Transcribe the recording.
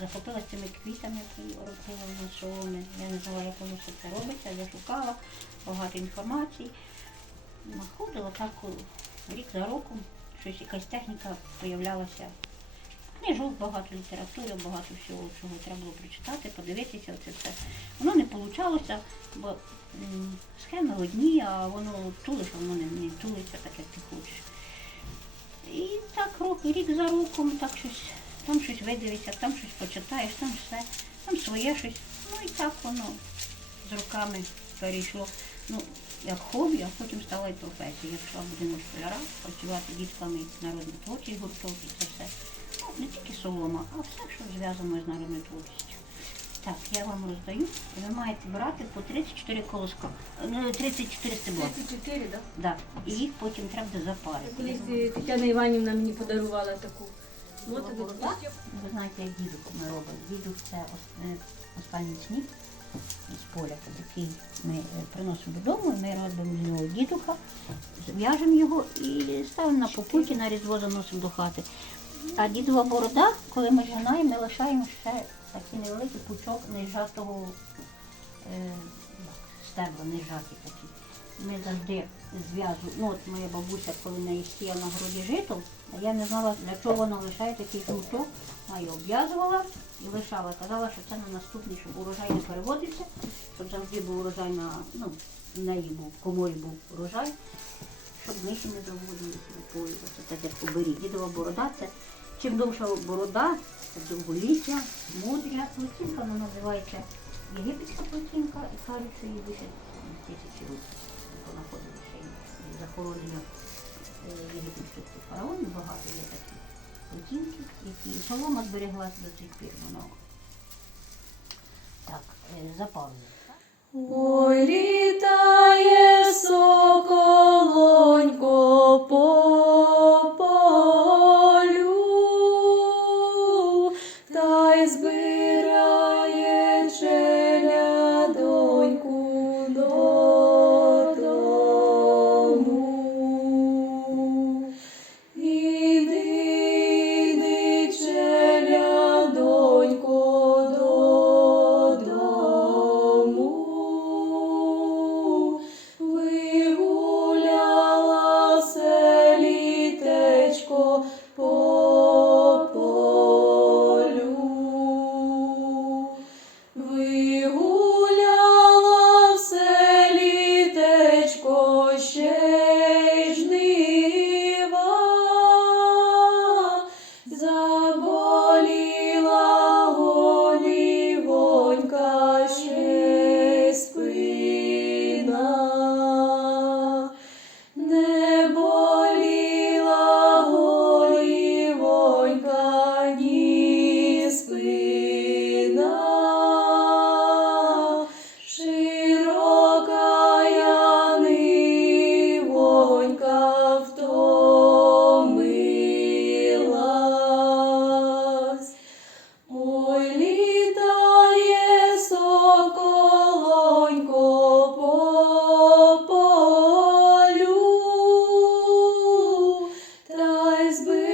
захопилася цими квітами, які робила на соломи. Я не знала, як воно все це робиться, я шукала багато інформації. Знаходила так рік за роком, щось якась техніка появлялася. Книжок багато літератури, багато всього, чого треба було прочитати, подивитися, оце все. Воно не вийшло, бо схеми одні, а воно тулиш, а воно не, не тулиться так, як ти хочеш. І так рік за роком, так щось, там щось видивишся, там щось почитаєш, там все, там своє щось. Ну і так воно з роками перейшло. Ну, як хобі, а потім стала і професія. Я пішла в будинок школяра, працювати дітками народної творчої гурток і це все. Ну, не тільки солома, а все, що зв'язано з народною творчістю. Так, я вам роздаю, ви маєте брати по 34 колоска, ну, 34 стебла. 34, так? Да. І їх потім треба запарити. Колись Тетяна Іванівна мені подарувала таку. Ви знаєте, як дідух ми робимо. Дідух це ос- останній сніг з поля, який ми е, приносимо додому, і ми робимо з нього дідуха, зв'яжемо його і ставимо на попуті, на різдво заносимо до хати. А дідова борода, коли ми жинаємо, ми лишаємо ще такий невеликий пучок нежатого е, стебла, нежаті такі. Ми завжди зв'язу, ну от моя бабуся, коли в неї сіяла на городі жито, а я не знала, для чого вона лишає такий жовток, а я обв'язувала і лишала. Казала, що це на наступний, щоб урожай не переводився, щоб завжди був урожай на, ну, в неї був, в коморі був урожай, щоб миші не заводилися до. Це як обері. Дідова борода, це чим довша борода, це довголіття, мудря. Плетінка вона називається єгипетська плетінка і кажуть, що їй більше тисячі років понаходили ще й захоронення е, єгипетських фараонів. Багато є таких будинків, які солома збереглася до цих пір. Воно так, е. Літає без би.